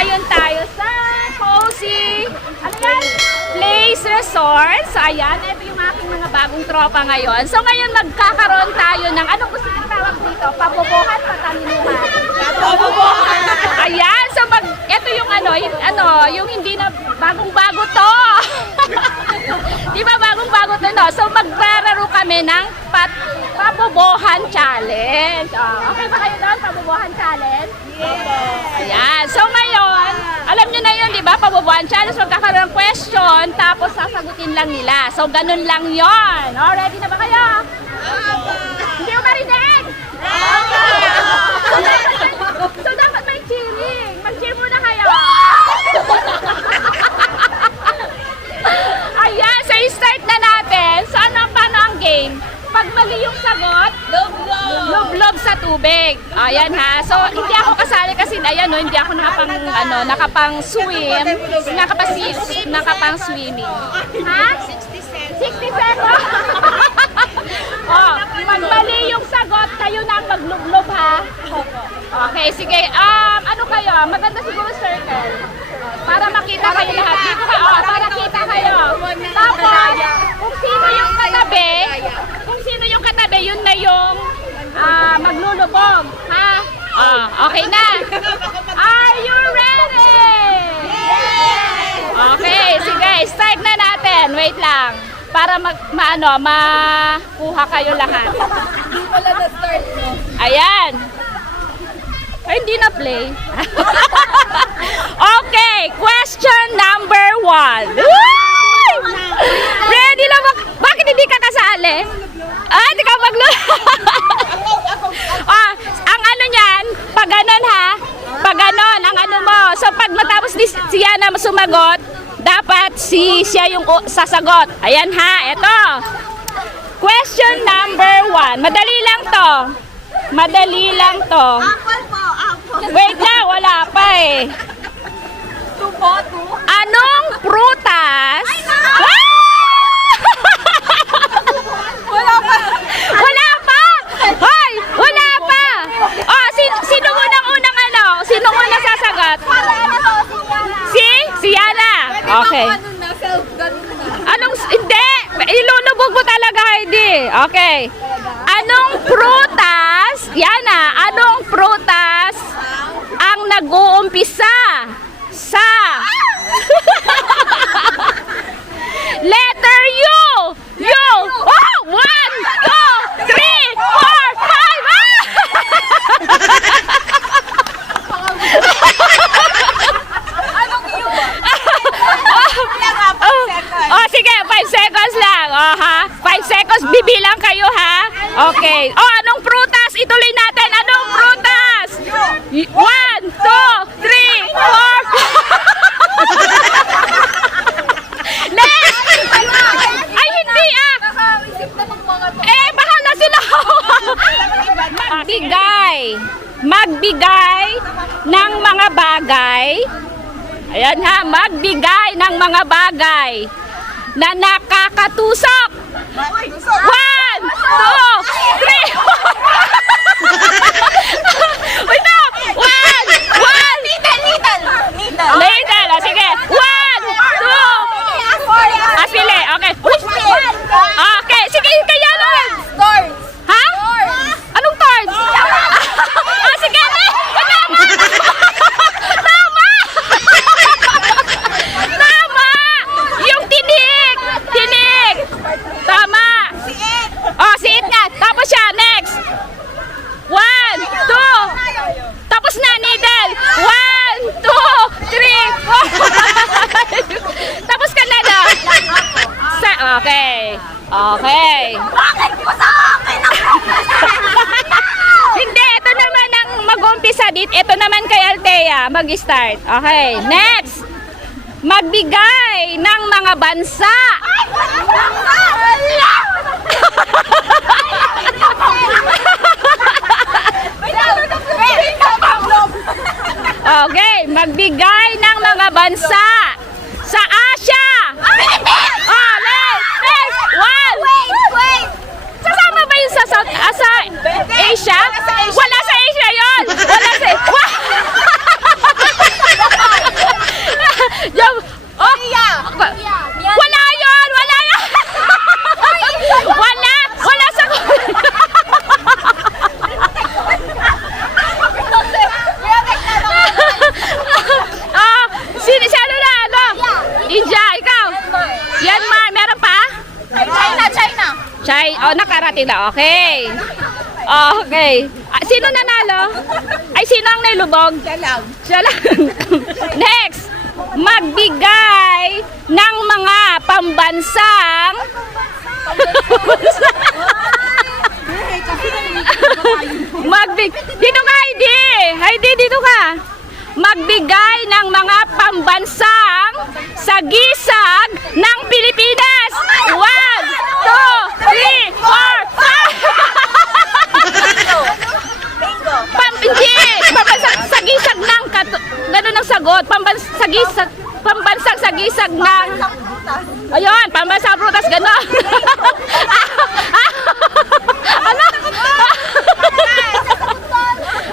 ngayon tayo sa Cozy, ano yan? Place Resort. So ayan, ito yung aking mga bagong tropa ngayon. So ngayon magkakaroon tayo ng, anong gusto nyo tawag dito? Pabobohan, patalinuhan? Pabobohan! Ayan, so ito yung yung hindi na bagong-bago to. Di ba bagong-bago to, no? So maglalaro kami ng pabobohan challenge. Oh, okay ba kayo doon? Pabobohan challenge? Yes! Ayan, so ngayon, alam nyo na yun, di ba? Pabobohan challenge, magkakaroon ng question, tapos sasagutin lang nila. So ganun lang yon. Oh, ready na ba kayo? Hindi ko marinig! So dapat may cheering. Mag-cheer muna kayo. Ayan, so i-start na natin. So paano ang game? Pag mali yung sagot, lublob sa tubig. Ayan ha. So hindi ako kasali kasi ayan no, hindi ako nakapang-swim, nakapang-swimming. Ha? 60 seconds. Oh, pag mali yung sagot, kayo na ang maglublob ha. Okay, sige. Ano kayo? Maganda siguro circle. Para makita kayo lahat. Dito ka, para kita kayo. Tapos, kung sino yung katabi, yun na yung maglulubog. Ha? Okay na. Are you ready? Okay, sige. Start na natin. Wait lang. Para makuha kayo lahat. Hindi pala na-start mo. Ayan. Ay, hindi na play. Okay, question number 1. Ready na ba? Bakit hindi ka kasali? Hindi ka ang ano niyan, pag ganon ha, pag ganon, ang ano mo. So pag matapos siya na sumagot, dapat siya yung sasagot. Ayan ha, eto. Question number 1. Madali lang to. Madali lang to. Apple po, apple. Wait lang, wala pa eh. Anong prutas? Wala pa. Wala pa! Hoy! Wala pa! Oh, sino munang Sino munang sasagot? Si Yana. Okay. Hindi! Ilulubog mo talaga, Heidi. Okay. Anong prutas? Yana, anong prutas ang nag-uumpisa sa letter U? U! Oh! 1, 2, 3, 4, 5! Anong yun? Oh, sige, 5 seconds lang. Oh, ha? 5 seconds, bibilang kayo, ha? Okay. Oh, anong prutas? Ituloy natin. Anong prutas? 1, 2, 3, 4. Next! Ay, hindi ah! Nakakaisip na ng mga to. Bahala sila. Magbigay ng mga bagay. Ayan ha, magbigay ng mga bagay na nakakatusok. 1, 2, 3, 4. Wait na! 1. Little. Sige. 1, 2. Pili. Okay. Okay, sige, kaya nun. Stars. Ha? Anong cards? Sige, tama! Tama! Yung tinik! Tama! Siit nga. Tapos siya, next. 1, 2. Tapos na, needle. 1, 2, 3, 4. Tapos ka na na. Okay. Bakit mo sa akin ang Hindi, ito naman ang mag-umpisa dito. Ito naman kay Althea, mag-start. Okay, next. Magbigay ng mga bansa. Okay, magbigay ng mga bansa sa Asia. Next. 1. Wait! Sasama ba yun sa Asia? Wala sa Asia yun. Wala sa Yung, oh, wala yun! Wala yun! Wala! Wala sa... Ah, sino na, ano? India, ikaw? Myanmar, meron pa? China. Oh, nakarating na. Okay. Okay. Sino nanalo? Ay, sino ang nailubog? Siya lang. Next, magbigay ng mga pambansang dito ka, Heidi. Heidi, dito ka. Magbigay ng mga pambansang sagisag ng Pilipinas. 1, 2, 3, 4, 5. Hindi. Sagisag ng ganun ang sagot. Pambansang sagisag ng ayun, pambansang prutas gano'n. Ano?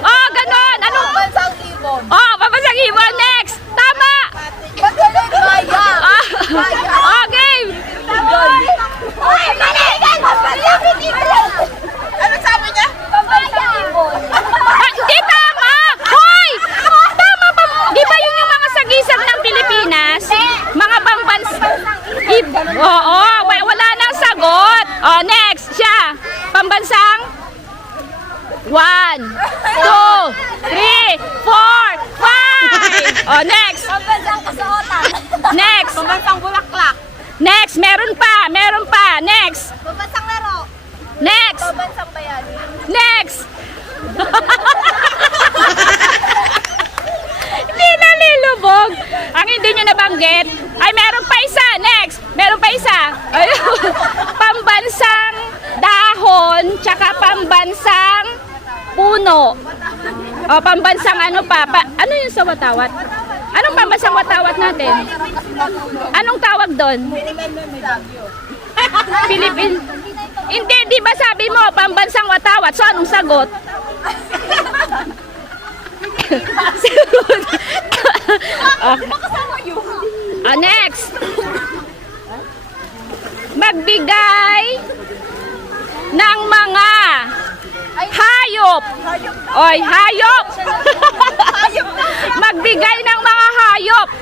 Oh, gano'n. Ano? Oh, pambansang ibon. Next. Tama. Okay. Ano sabi niya? Hindi tama! Hoy! Tama pa! Di ba yun yung mga sagisag ng Pilipinas? Mga Oo, wala nang sagot. Oh, next, siya. Pambansang 1, 2, 3, 4, 5. Oh, next. Pambansang kasuotan. Next. Pambansang bulaklak. Next, meron pa. Next. Pambansang laro. Next. Pambansang bayani. Next. Hindi nalilubog. Ang hindi nyo nabanggit. Ay, meron pa isa. Next. Meron pa isa. Ayun. Pambansang dahon, tsaka pambansang puno. O, pambansang ano pa. Ano yung sa watawat? Anong pambansang watawat natin? Anong tawag doon? Philippine. Hindi, di ba sabi mo, pambansang watawat. So, anong sagot? Next. Magbigay ng mga hayop. Oy, hayop. Magbigay ng mga hayop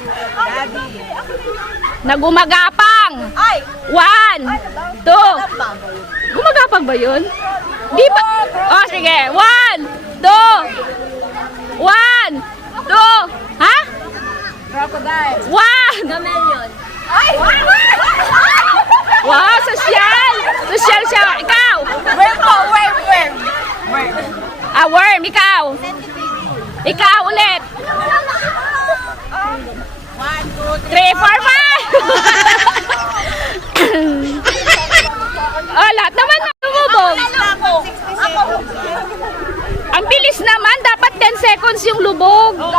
na gumagapang. 1, 2. Gumagapang ba yun? Di ba? Oh, sige. 1, 2. 1, 2. Ha? Crocodile. 1. Chameleon. Wow, sosyal. Sosyal siya. Ikaw. Worm. Worm. Ikaw. Ikaw ulit. 3, 4, 5. Oh, lahat naman na lumubog. Ang bilis naman. Dapat 10 seconds yung lubog. 10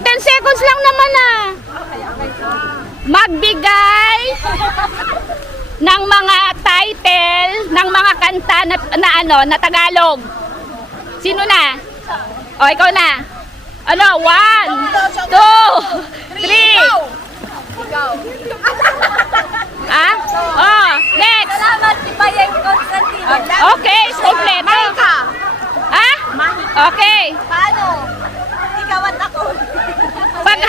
seconds lang naman ah. Magbigay ng mga title ng mga kanta na Tagalog. Sino na? O, ikaw na. Ano? 1, 2, 3. Ah? Oh, next. Salamat si Bayang Constantino. Okay, kompleto. Ah? Okay. Paano? Ikaw at ako. Pag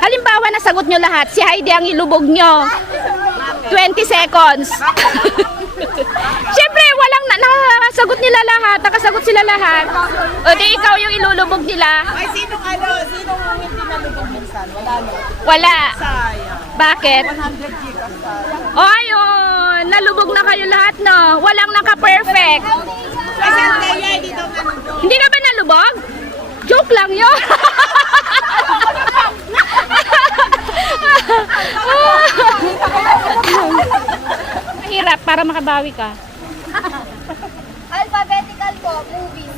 halimbawa, nasagot nyo lahat, si Heidi ang ilubog nyo. 20 seconds. Siyempre, walang nakasagot nila lahat. Nakasagot sila lahat. O di ikaw yung ilulubog nila. Ay, sinong hindi nalubog minsan? Wala. Sayang. Bakit? 100 gigas sayang. O ayun, nalubog na kayo lahat, no? Walang naka-perfect. Kasi hindi daw nalubog. Hindi ka ba nalubog? Joke lang yun. Mahirap para makabawi ka. Alphabetical po, movies.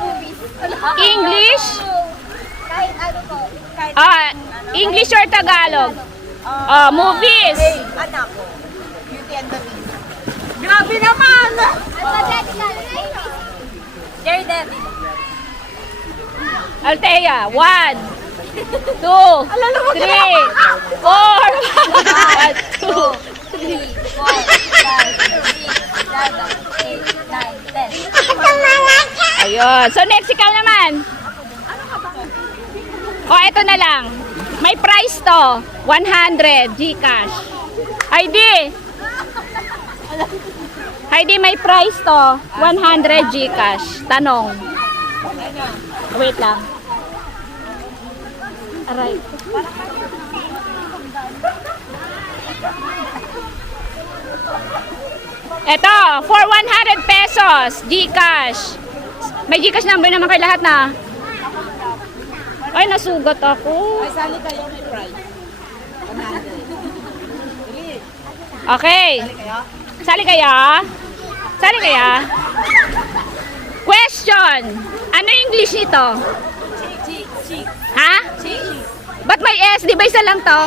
Movies. English? Kahit ano po. English or Tagalog? Movies. Anak ko. Beauty and the Beast. Grabe naman! Alphabetical. Daredevil. Althea, 1, 2, 3, 4, 1, 2, 3, 4, 5, 6, 7, 8, 9, 10. ayun. So next, ikaw naman. O, eto na lang. May price to. 100 Gcash. Heidi. Heidi, may price to. 100 Gcash. Tanong. Wait lang. Aray. Eto, for 100 pesos, Gcash. May Gcash number naman kay lahat na. Ay, nasugat ako. Ay, sali kayo, may price. 100. Okay. Kayo? Sali kaya? Sali kaya? Question. Ano English nito? Chick. Ha? Chick. Ba't may S? Di ba isa lang to?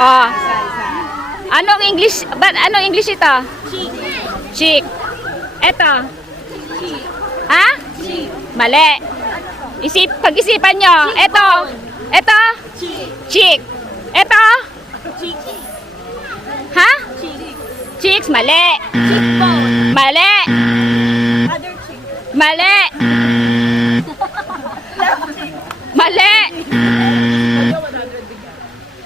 Oh. Anong English? Anong English ito? Chick. Chick. Eto. Chick. Ha? Chick. Mali. Pag-isipan nyo. Eto. Eto. Chick. Chick. Eto. Chick. Ha? Chick. Chicks. Mali. Chickbone. Mali. Other chick. Mali. Mali.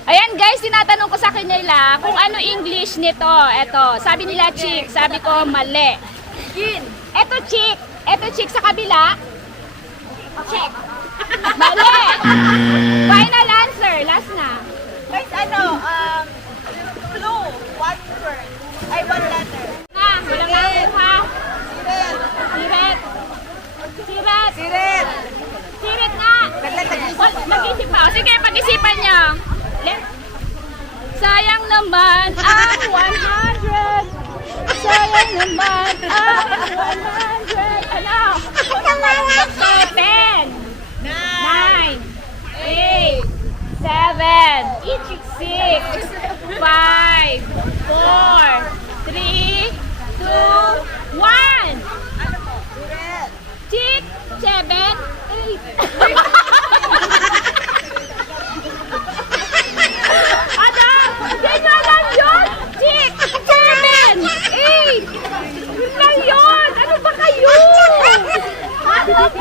Ayan guys, tinatanong ko sa kanila kung ano English nito. Eto, sabi nila chick, sabi ko mali. Eto chick, sa kabila. Check. Mali. Final answer, last na. Guys, clue. One word. Ay, one letter. Na, walang nakuha. Siret. Siret. Siret. Siret. Sirit nga. Mag-isip pa. Sige, pag-isipan niyo. Sayang naman ang 100. Sayang naman ang 100. Ano? 10, 9, 8, 7, 6, 5, 4, 3, 2, 1. Siret. Chick, 7, 8. Ano? Yan na lang yun! Chick, 7, 8. Yun lang yun! Ano ba kayo?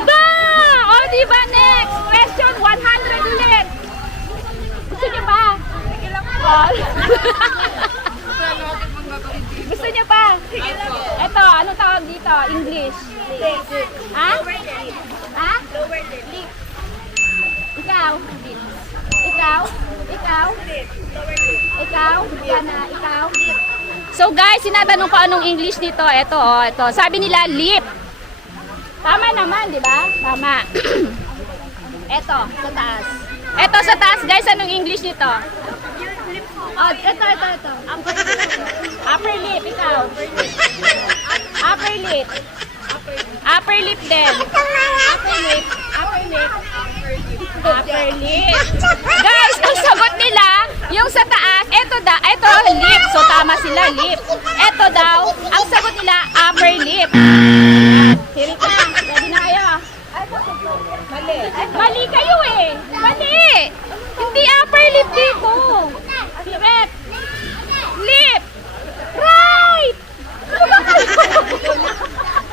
Ba! O, diba next? Question 100 ulit. Gusto niyo pa? Oh. Gusto niyo pa? Ito, ano tawag dito? English. Ha? Ha? Lip. Ikaw? Ikaw? Ikaw? Ikaw? Yana, ikaw? So guys, sinatanong ko anong English nito. Ito, oh, ito. Sabi nila lip. Tama naman, di ba? Tama. Ito, sa taas. Ito sa taas, guys, anong English nito? Oh, ito. Upper lip, ikaw. Upper lip. Upper lip din. Upper lip. Upper lip. Guys, ang sagot nila, yung sa taas, ito lip. So tama sila, lip. Ito daw, ang sagot nila, upper lip. Hirit na. Ready na kayo. Mali. Mali kayo eh. Mali. Hindi upper lip dito. Hirit. Lip. Right.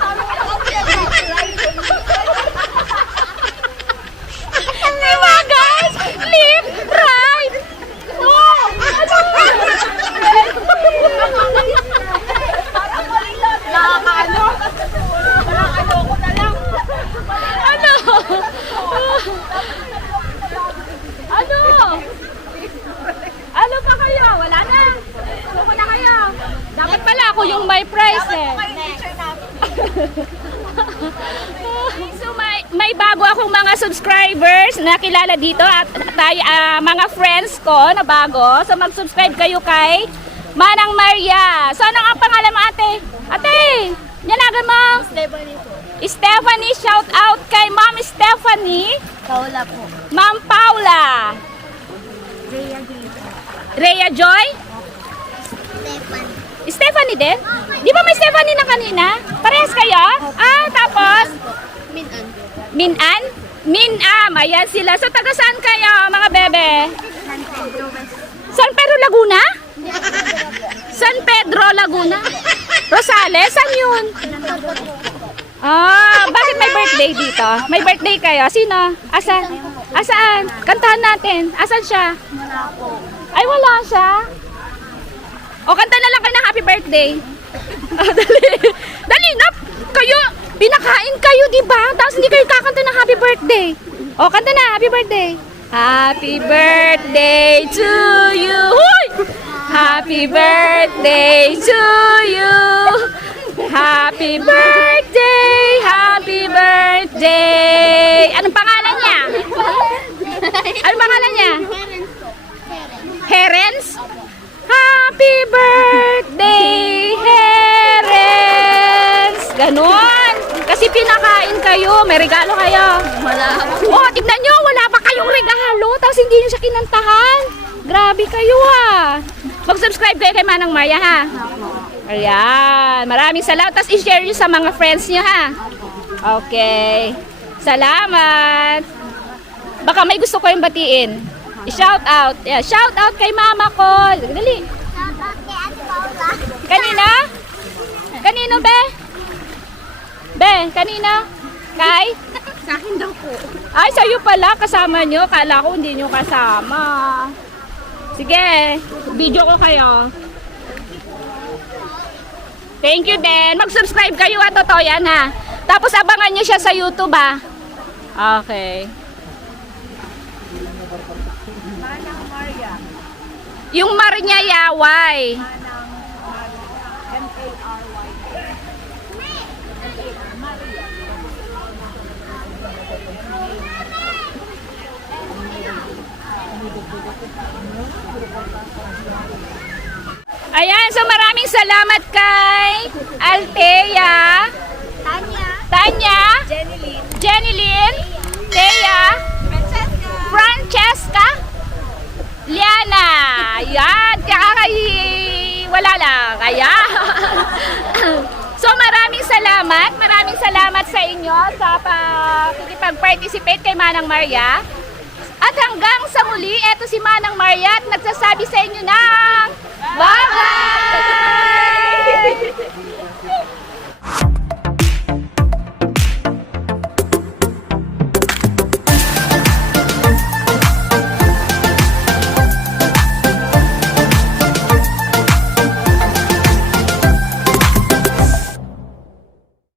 Ano ba kayo? Diba guys? Lip, right? No! Nakakaano? Nakakaano ko na lang. Ano? Ano? Ano pa kayo? Wala na. Suko na kayo. Dapat pala ako yung may prize eh. Kayo teacher namin. So may bago akong mga subscribers na kilala dito at mga friends ko na bago. So mag-subscribe kayo kay Manang Maria. So ano ang pangalan mo ate? Ate, nyanagan mo? Stephanie po. Stephanie, shout out kay Ma'am Stephanie. Paula po. Ma'am Paula. Rhea Joy? Stephanie din? Di ba may Stephanie na kanina? Parehas kayo? Ah, tapos? Minan. Minan? Minam. Ayan sila. So, taga saan kayo, mga bebe? San Pedro, Laguna? San Pedro, Laguna? Rosales? Saan yun? Ah, bakit may birthday dito? May birthday kayo? Sino? Asan? Asaan? Kantahan natin. Asan siya? Wala po. Ay, wala siya. O, kanta na lang kayo ng happy birthday. Dali. Dali na. Kayo, pinakain kayo, di ba? Tapos hindi kayo kakanta ng happy birthday. O, kanta na. Happy birthday. Happy birthday to you. Huy! Happy birthday to you. Happy birthday. Happy birthday. Anong pangalan niya? Anong pangalan niya? Herens? Happy birthday, Herens! Ganon. Kasi pinakain kayo, may regalo kayo. Wala po. Oh, tignan nyo, wala pa kayong regalo. Tapos hindi nyo siya kinantahan. Grabe kayo ha. Mag-subscribe kayo kay Manang Maya ha. Ayan, maraming salamat. Tapos i-share nyo sa mga friends nyo ha. Okay. Salamat. Baka may gusto ko yung batiin. I-shout out. Yeah, shout out kay mama ko. Dali. Kanina? Kanino, be? Be, kanina? Kay? Sa akin daw po. Ay, sa'yo pala. Kasama nyo. Kala ko hindi nyo kasama. Sige. Video ko kayo. Thank you din. Mag-subscribe kayo at totoo yan ha. Tapos abangan nyo siya sa YouTube ha. Okay. Yung Marnya Yaway. Ayan, so maraming salamat kay Althea, Tanya, Jenilyn, Thea, Francesca, Liana. Ayan, wala lang. Ayan. So maraming salamat sa inyo sa pag-participate kay Manang Maria. At hanggang sa muli, eto si Manang Maria at nagsasabi sa inyo ng bye-bye!